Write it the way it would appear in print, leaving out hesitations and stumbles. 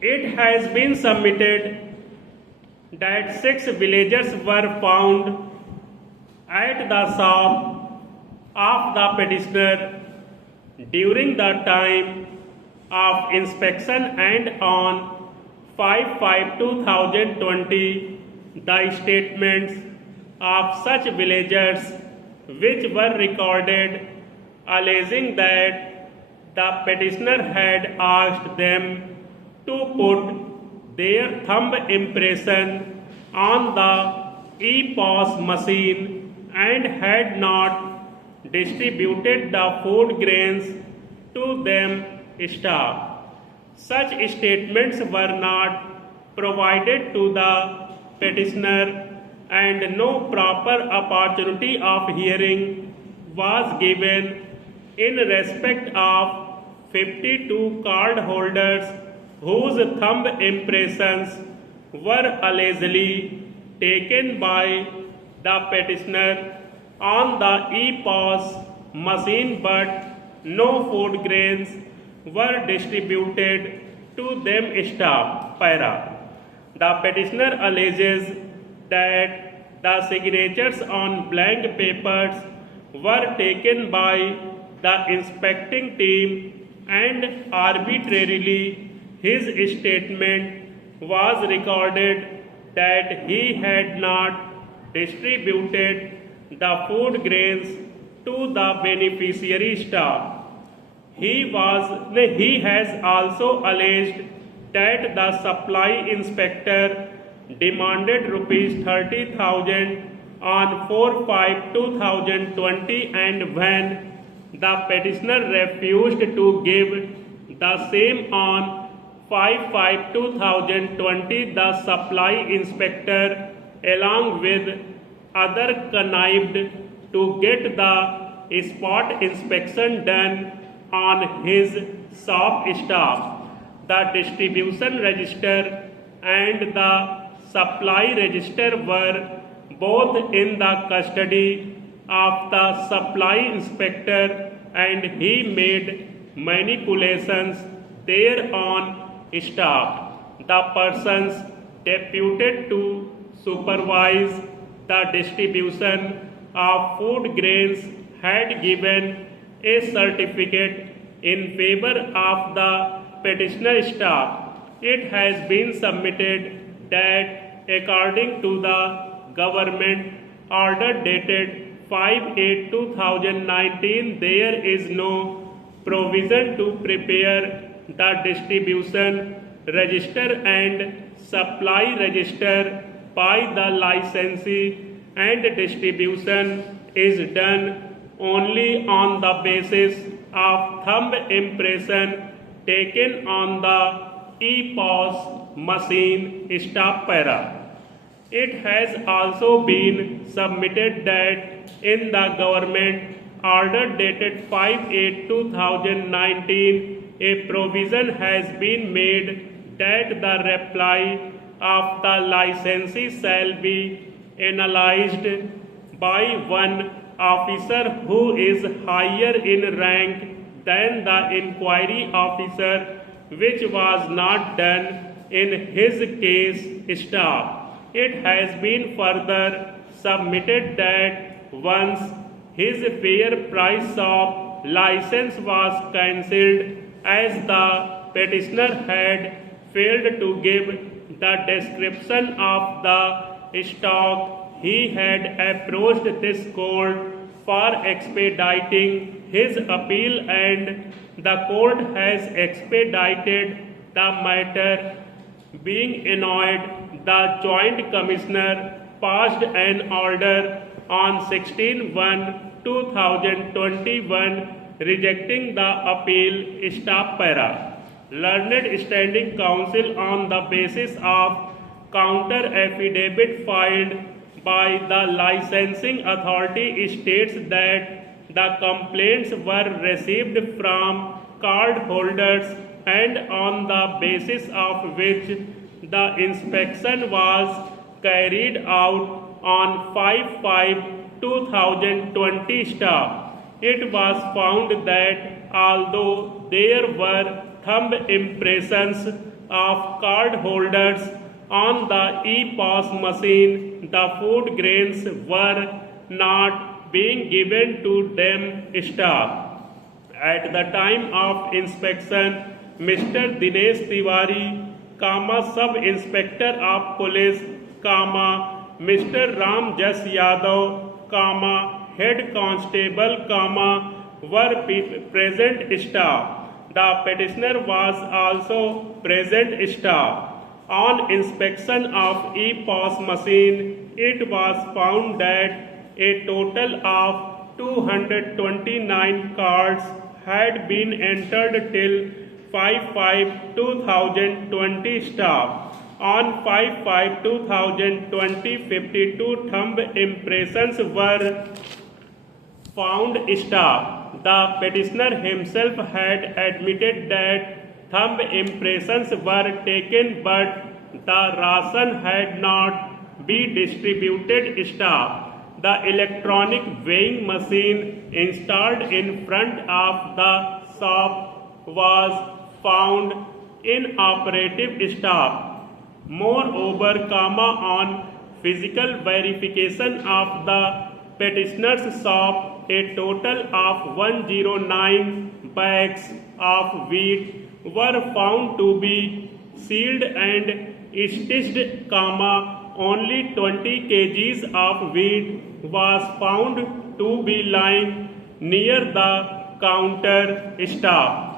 It has been submitted that 6 villagers were found at the shop of the petitioner during the time of inspection, and on 5/5/2020 the statements of such villagers which were recorded alleging that the petitioner had asked them to put their thumb impression on the e-POS machine and had not distributed the food grains to them staff. Such statements were not provided to the petitioner, and no proper opportunity of hearing was given in respect of 52 cardholders whose thumb impressions were allegedly taken by the petitioner on the e-POS machine, but no food grains were distributed to them staff. Para. The petitioner alleges that the signatures on blank papers were taken by the inspecting team, and arbitrarily his statement was recorded that he had not distributed the food grains to the beneficiary staff. He has also alleged that the supply inspector demanded rupees 30,000 on 4/5/2020, and when the petitioner refused to give the same on 5/5/2020, the supply inspector along with other connived to get the spot inspection done on his shop staff. The distribution register and the supply register were both in the custody of the supply inspector, and he made manipulations thereon staff. The persons deputed to supervise the distribution of food grains had given a certificate in favor of the petitioner staff. It has been submitted that according to the government order dated 5/8/2019, there is no provision to prepare the distribution register and supply register by the licensee, and distribution is done only on the basis of thumb impression taken on the e-POS machine. Stop para. It has also been submitted that in the government order dated 5/8/2019, a provision has been made that the reply of the licensee shall be analyzed by one officer who is higher in rank than the inquiry officer, which was not done in his case. Staff. It has been further submitted that once his fair price shop license was cancelled, as the petitioner had failed to give the description of the stock, he had approached this court for expediting his appeal, and the court has expedited the matter. Being annoyed, the Joint Commissioner passed an order on 16/1/2021 rejecting the appeal. Stop para. Learned Standing Council, on the basis of counter affidavit filed by the licensing authority, states that the complaints were received from cardholders, and on the basis of which the inspection was carried out on 5/5/2020. Staff. It was found that although there were thumb impressions of cardholders on the e-pass machine, the food grains were not being given to them stock. At the time of inspection, Mr. Dinesh Tiwari, Sub-Inspector of Police, Mr. Ram Jas Yadav, Head Constable, were present staff. The petitioner was also present staff. On inspection of e-pass machine, it was found that a total of 229 cards had been entered till 5/5/2020 staff. On 5/5/2020, 52 thumb impressions were found staff. The petitioner himself had admitted that thumb impressions were taken, but the ration had not been distributed staff. The electronic weighing machine installed in front of the shop was found inoperative staff. Moreover, on physical verification of the petitioner's shop, a total of 109 bags of wheat were found to be sealed and stitched, only 20 kgs of wheat was found to be lying near the counter staff.